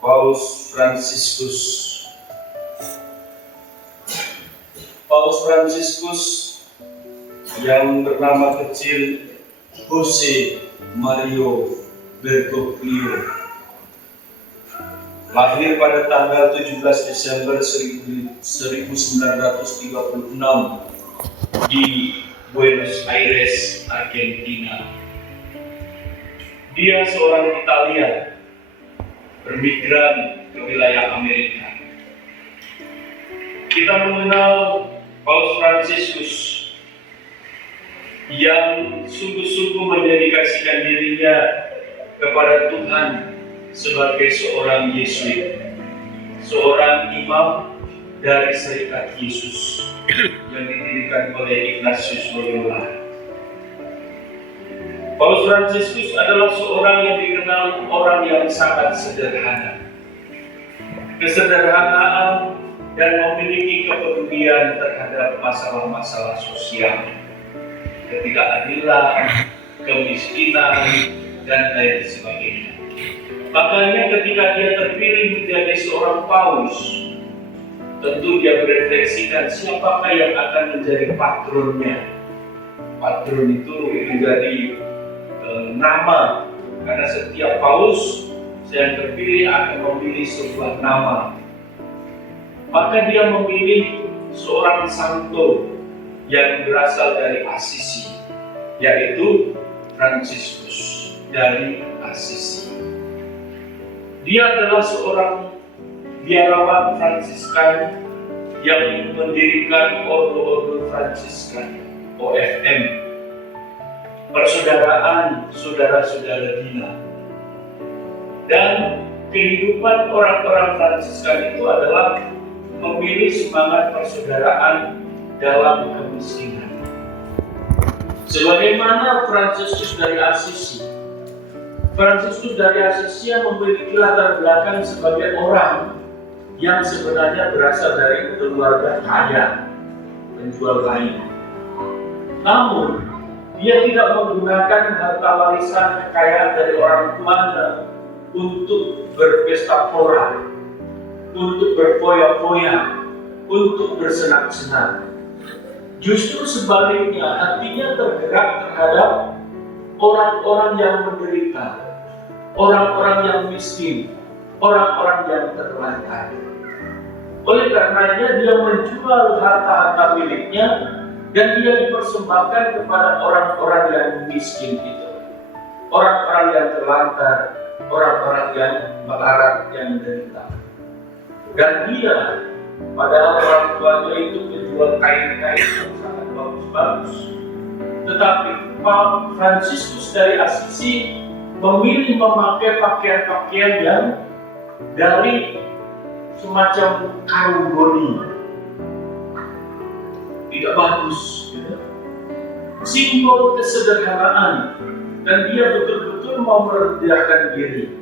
Paus Fransiskus. Paus Fransiskus yang bernama kecil Jose Mario Bergoglio lahir pada tanggal 17 Desember 1936 di Buenos Aires, Argentina. Dia seorang Italia bermigran ke wilayah Amerika. Kita mengenal Paus Fransiskus yang sungguh-sungguh mendedikasikan dirinya kepada Tuhan sebagai seorang Yesuit, seorang imam dari Serikat Yesus yang didirikan oleh Ignatius Loyola. Paus Fransiskus adalah seorang yang dikenal orang yang sangat sederhana. Kesederhanaan dan memiliki kepedulian terhadap masalah-masalah sosial, ketidakadilan, kemiskinan, dan lain sebagainya. Makanya ketika dia terpilih menjadi seorang paus, tentu dia berefleksikan siapakah yang akan menjadi patronnya. Patron itu menjadi nama, karena setiap paus yang terpilih akan memilih sebuah nama. Maka dia memilih seorang santo yang berasal dari Assisi, yaitu Fransiskus dari Assisi. Dia adalah seorang biarawan Fransiskan yang mendirikan Ordo Fransiskan (OFM), persaudaraan saudara-saudara Dina. Dan kehidupan orang-orang Fransiskan itu adalah memilih semangat persaudaraan dalam kemiskinan. Sebagaimana Fransiskus dari Assisi. Fransiskus dari Assisi yang memiliki latar belakang sebagai orang yang sebenarnya berasal dari keluarga kaya, penjual kain. Namun, dia tidak menggunakan harta warisan kekayaan dari orang tuanya untuk berpesta pora, untuk berfoya-foya, untuk bersenang-senang. Justru sebaliknya, hatinya tergerak terhadap orang-orang yang menderita, orang-orang yang miskin, orang-orang yang terlantar. Oleh karenanya dia menjual harta-harta miliknya dan dia dipersembahkan kepada orang-orang yang miskin itu, orang-orang yang terlantar, orang-orang yang melarat, yang menderita. Dan dia, padahal orang tuanya itu menjual kain-kain yang sangat bagus-bagus, tetapi Paus Fransiskus dari Assisi memilih memakai pakaian-pakaian yang dari semacam karung goni, tidak bagus, gitu. Simbol kesederhanaan, dan dia betul-betul mau merendahkan diri.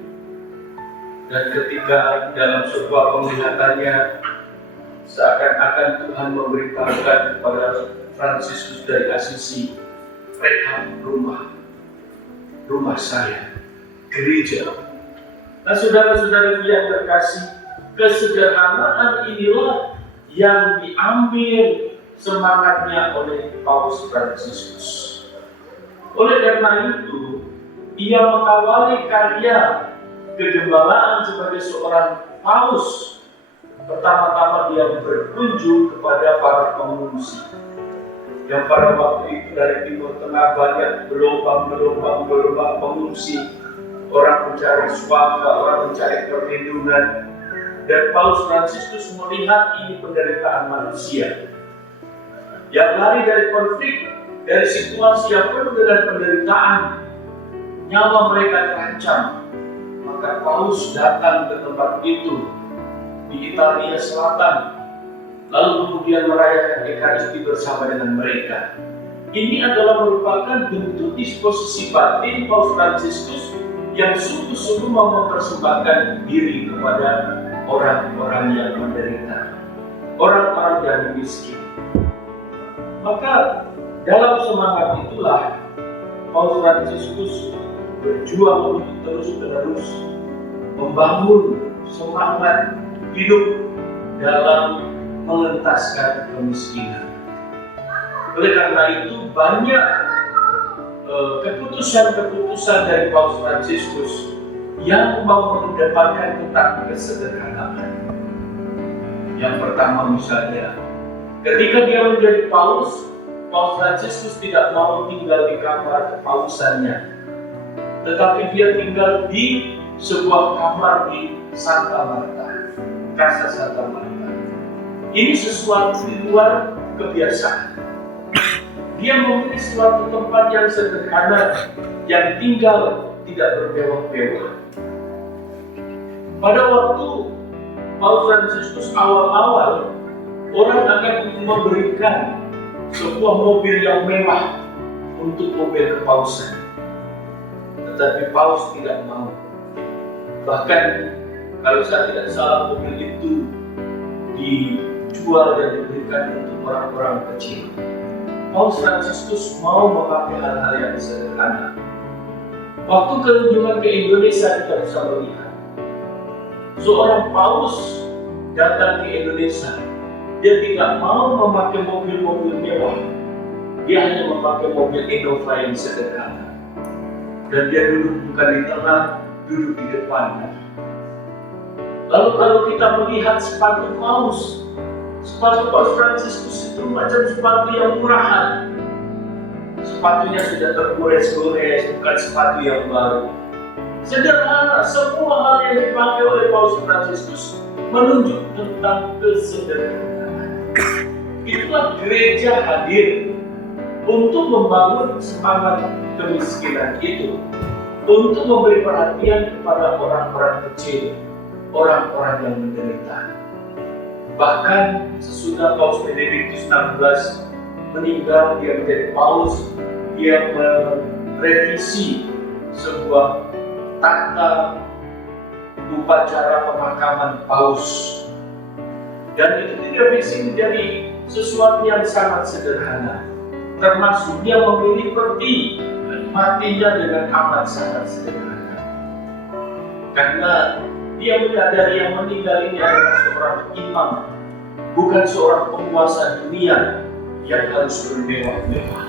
Dan ketika dalam sebuah penglihatannya seakan-akan Tuhan memberitahukan kepada Fransiskus dari Assisi, rehab rumah saya, gereja. Nah, saudara-saudara yang terkasih, kesederhanaan inilah yang diambil semangatnya oleh Paus Fransiskus. Oleh karena itu, ia mengawali karya kegembalaan sebagai seorang paus. Pertama-tama dia berkunjung kepada para pengungsi yang pada waktu itu dari Timur Tengah banyak gelombang pengungsi, orang mencari suaka, orang mencari perlindungan. Dan Paus Fransiskus melihat ini penderitaan manusia yang lari dari konflik, dari situasi yang penuh dengan penderitaan, nyawa mereka terancam. Maka Paus datang ke tempat itu di Italia Selatan, lalu kemudian merayakan Ekaristi bersama dengan mereka. Ini adalah merupakan bentuk disposisi batin Paus Fransiskus yang sungguh-sungguh mau mempersembahkan diri kepada orang-orang yang menderita, orang-orang yang miskin. Maka dalam semangat itulah Paus Fransiskus berjuang untuk terus-menerus membangun semangat hidup dalam mengentaskan kemiskinan. Oleh karena itu banyak keputusan-keputusan dari Paus Fransiskus yang mau mengedepankan tentang kesederhanaan. Yang pertama misalnya, ketika dia menjadi Paus Fransiskus tidak mau tinggal di kamar kepausannya, tetapi dia tinggal di sebuah kamar di Santa Marta, Casa Santa Marta. Ini sesuatu di luar kebiasaan. Dia memilih suatu tempat yang sederhana, yang tinggal tidak bermewah-mewah. Pada waktu Paus Fransiskus awal-awal, orang akan memberikan sebuah mobil yang mewah untuk mobil kepausan. Tetapi Paus tidak mau. Bahkan kalau saya tidak salah, mobil itu dijual dan diberikan untuk orang-orang kecil. Paus Fransiskus mau memakai hal-hal yang sederhana. Waktu kunjungan ke Indonesia kita bisa melihat seorang Paus datang ke Indonesia. Dia tidak mau memakai mobil-mobil mewah. Dia hanya memakai mobil Innova yang sederhana. Dan dia duduk bukan di tengah, duduk di depan. Lalu kalau kita melihat sepatu Paus Fransiskus itu macam sepatu yang murahan. Sepatunya sudah tergores-gores, bukan sepatu yang baru. Sederhana, semua hal yang dipakai oleh Paus Fransiskus menunjuk tentang kesederhanaan. Itulah gereja hadir untuk membangun semangat kemiskinan itu, untuk memberi perhatian kepada orang-orang kecil, orang-orang yang menderita. Bahkan sesudah Paus Benediktus XVI meninggal, dia menjadi Paus, dia merevisi sebuah tata upacara pemakaman Paus. Dan itu direvisi menjadi sesuatu yang sangat sederhana. Termasuk dia memilih peti matinya dengan amat sangat sederhana. Karena dia menyadari yang meninggal ini adalah seorang imam, bukan seorang penguasa dunia yang harus bermewah-mewah.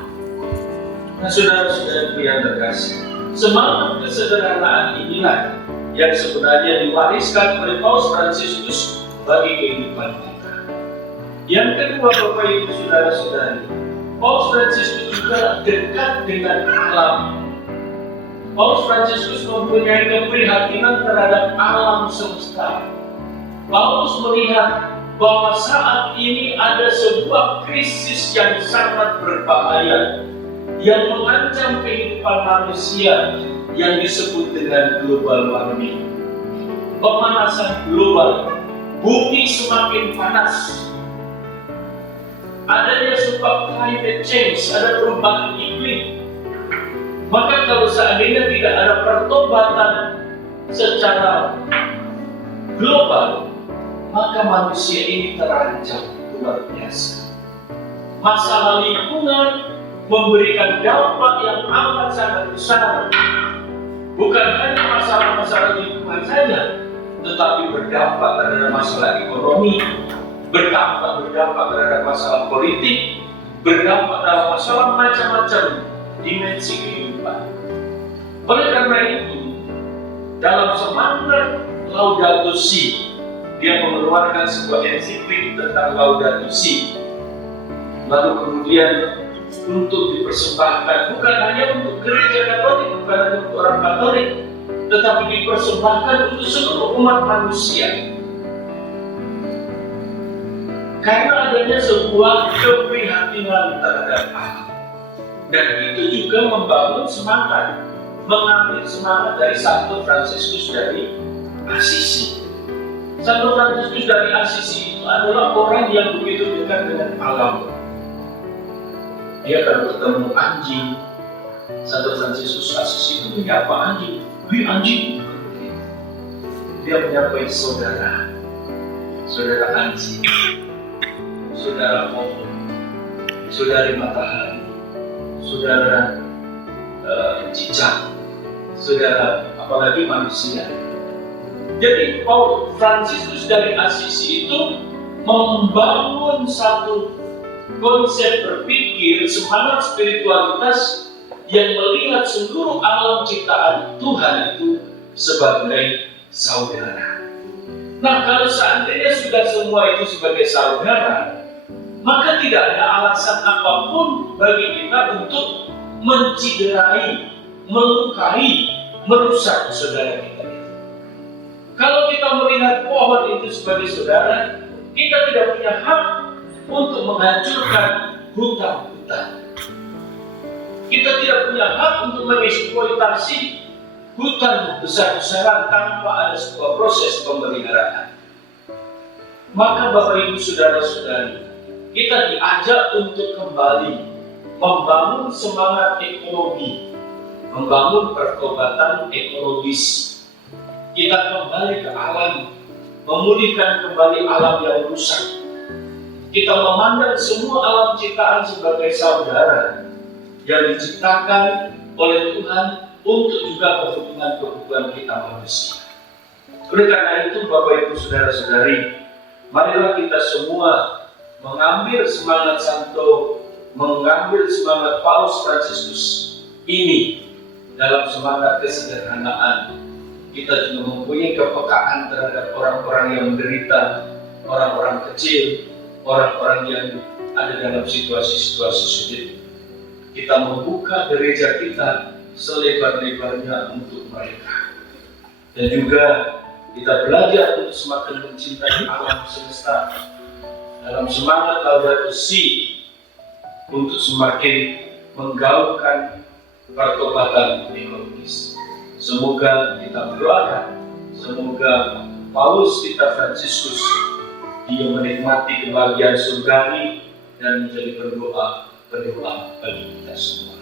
Nah, saudara-saudara yang terkasih, semangat kesederhanaan inilah yang sebenarnya diwariskan oleh Paus Fransiskus bagi kehidupan kita. Yang kedua, Bapak Ibu saudara-saudari, Paus Fransiskus juga dekat dengan alam. Paus Fransiskus mempunyai keprihatinan terhadap alam semesta. Paus melihat bahwa saat ini ada sebuah krisis yang sangat berbahaya yang mengancam kehidupan manusia yang disebut dengan global warming. Pemanasan global, bumi semakin panas. Adanya sebuah climate change, ada perubahan iklim. Maka kalau seandainya tidak ada pertobatan secara global, maka manusia ini terancam luar biasa. Masalah lingkungan memberikan dampak yang amat sangat besar. Bukan hanya masalah-masalah lingkungan saja, tetapi berdampak terhadap masalah ekonomi, berdampak terhadap masalah politik, berdampak dalam masalah macam-macam dimensi kehidupan. Oleh karena itu, dalam semangat Laudato Si, dia mengeluarkan sebuah ensiklik tentang Laudato Si. Lalu kemudian untuk dipersembahkan bukan hanya untuk gereja Katolik, bukan hanya untuk orang Katolik, tetapi dipersembahkan untuk seluruh umat manusia. Karena adanya sebuah keprihatinan terhadap alam. Dan itu juga membangun semangat, mengambil semangat dari Santo Fransiskus dari Asisi. Santo Fransiskus dari Asisi itu adalah orang yang begitu dekat dengan alam. Dia kalau bertemu anjing, Santo Fransiskus Asisi itu menyapa anjing, "Wih anjing." Dia menyapai saudara anjing, saudara pohon, saudari matahari, saudara cicak, saudara apalagi manusia. Jadi Paul Fransiskus dari Assisi itu membangun satu konsep berpikir, semangat spiritualitas yang melihat seluruh alam ciptaan Tuhan itu sebagai saudara. Nah, kalau seandainya sudah semua itu sebagai saudara, maka tidak ada alasan apapun bagi kita untuk menciderai, melukai, merusak saudara kita. Kalau kita melihat pohon itu sebagai saudara, kita tidak punya hak untuk menghancurkan hutan-hutan. Kita tidak punya hak untuk mengeksploitasi hutan besar-besaran tanpa ada sebuah proses pemeliharaan. Maka Bapak Ibu Saudara-saudari, kita diajak untuk kembali membangun semangat ekologi, membangun pertobatan ekologis. Kita kembali ke alam, memulihkan kembali alam yang rusak. Kita memandang semua alam ciptaan sebagai saudara yang diciptakan oleh Tuhan untuk juga kebutuhan kita manusia. Oleh karena itu, Bapak Ibu Saudara-saudari, marilah kita semua mengambil semangat Santo, mengambil semangat Paus Fransiskus ini dalam semangat kesederhanaan. Kita juga mempunyai kepekaan terhadap orang-orang yang menderita, orang-orang kecil, orang-orang yang ada dalam situasi-situasi sulit. Kita membuka gereja kita selebar-lebarnya untuk mereka. Dan juga kita belajar untuk semakin mencintai alam semesta dalam semangat Laudato Si, untuk semakin menggaungkan pertobatan ekologis. Semoga kita berdoa, semoga Paus kita Fransiskus dia menikmati kebahagiaan surgawi dan menjadi pendoa bagi kita semua.